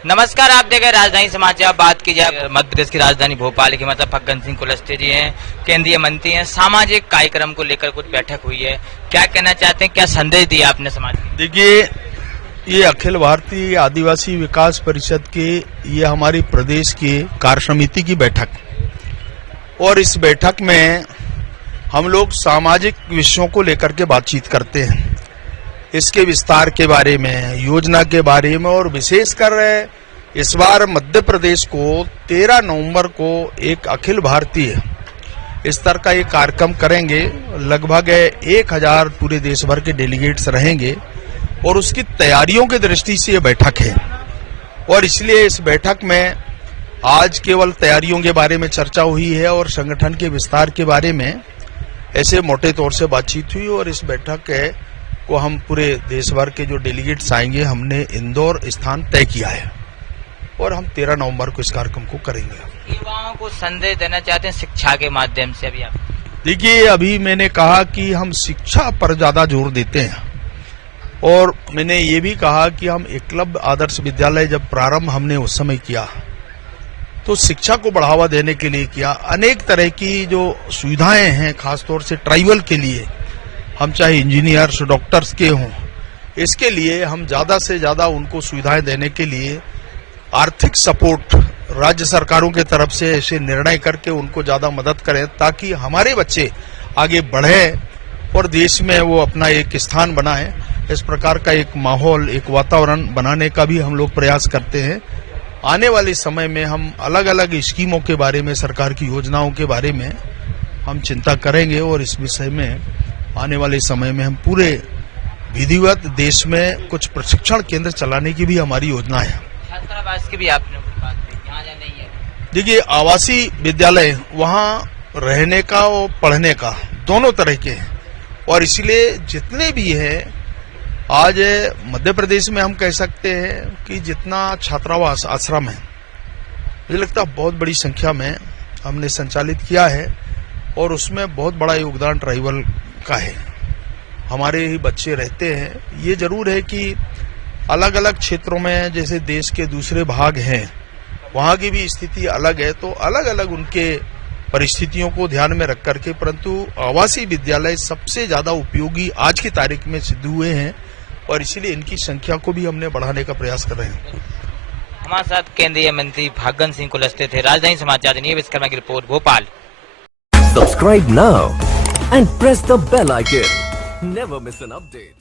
नमस्कार, आप देख रहे राजधानी समाचार। बात की जाए मध्य प्रदेश की राजधानी भोपाल की, मतलब फग्गन सिंह कुलस्ते जी हैं, केंद्रीय मंत्री हैं। सामाजिक कार्यक्रम को लेकर कुछ बैठक हुई है, क्या कहना चाहते हैं, क्या संदेश दिया आपने समाज को? देखिए, ये अखिल भारतीय आदिवासी विकास परिषद के ये हमारी प्रदेश की कार्य समिति की बैठक, और इस बैठक में हम लोग सामाजिक विषयों को लेकर के बातचीत करते हैं, इसके विस्तार के बारे में, योजना के बारे में, और विशेषकर इस बार मध्य प्रदेश को 13 नवंबर को एक अखिल भारतीय स्तर का ये कार्यक्रम करेंगे। लगभग 1000 पूरे देश भर के डेलीगेट्स रहेंगे और उसकी तैयारियों की दृष्टि से ये बैठक है। और इसलिए इस बैठक में आज केवल तैयारियों के बारे में चर्चा हुई है और संगठन के विस्तार के बारे में ऐसे मोटे तौर से बातचीत हुई। और इस बैठक को हम पूरे देश भर के जो डेलीगेट्स आएंगे, हमने इंदौर स्थान तय किया है और हम 13 नवंबर को इस कार्यक्रम को करेंगे। युवाओं को संदेश देना चाहते हैं शिक्षा के माध्यम से? अभी आप देखिए, अभी मैंने कहा कि हम शिक्षा पर ज्यादा जोर देते हैं, और मैंने ये भी कहा कि हम एकलव्य आदर्श विद्यालय जब प्रारंभ हमने उस समय किया तो शिक्षा को बढ़ावा देने के लिए किया। अनेक तरह की जो सुविधाएं हैं, खासतौर से ट्राइबल के लिए, हम चाहे इंजीनियर्स डॉक्टर्स के हों, इसके लिए हम ज्यादा से ज्यादा उनको सुविधाएं देने के लिए आर्थिक सपोर्ट राज्य सरकारों के तरफ से ऐसे निर्णय करके उनको ज्यादा मदद करें, ताकि हमारे बच्चे आगे बढ़े और देश में वो अपना एक स्थान बनाए। इस प्रकार का एक माहौल, एक वातावरण बनाने का भी हम लोग प्रयास करते हैं। आने वाले समय में हम अलग अलग स्कीमों के बारे में, सरकार की योजनाओं के बारे में हम चिंता करेंगे, और इस विषय में आने वाले समय में हम पूरे विधिवत देश में कुछ प्रशिक्षण केंद्र चलाने की भी हमारी योजना है। छात्रावास की भी आपने बात की, यहाँ जाना नहीं है? देखिए, आवासीय विद्यालय वहाँ रहने का और पढ़ने का दोनों तरह के हैं, और इसलिए जितने भी हैं आज मध्य प्रदेश में हम कह सकते हैं कि जितना छात्रावास आश्रम है, मुझे लगता है बहुत बड़ी संख्या में हमने संचालित किया है, और उसमें बहुत बड़ा योगदान ट्राइबल का है। हमारे ही बच्चे रहते हैं। ये जरूर है कि अलग अलग क्षेत्रों में जैसे देश के दूसरे भाग हैं, वहाँ की भी स्थिति अलग है, तो अलग अलग उनके परिस्थितियों को ध्यान में रख करके, परंतु आवासीय विद्यालय सबसे ज्यादा उपयोगी आज की तारीख में सिद्ध हुए हैं, और इसीलिए इनकी संख्या को भी हमने बढ़ाने का प्रयास कर रहे हैं। हमारे साथ केंद्रीय मंत्री फग्गन सिंह कुलस्ते थे। राजधानी समाचार नीरज विश्वकर्मा की report, Bhopal. Subscribe now and press the bell icon. Never miss an update.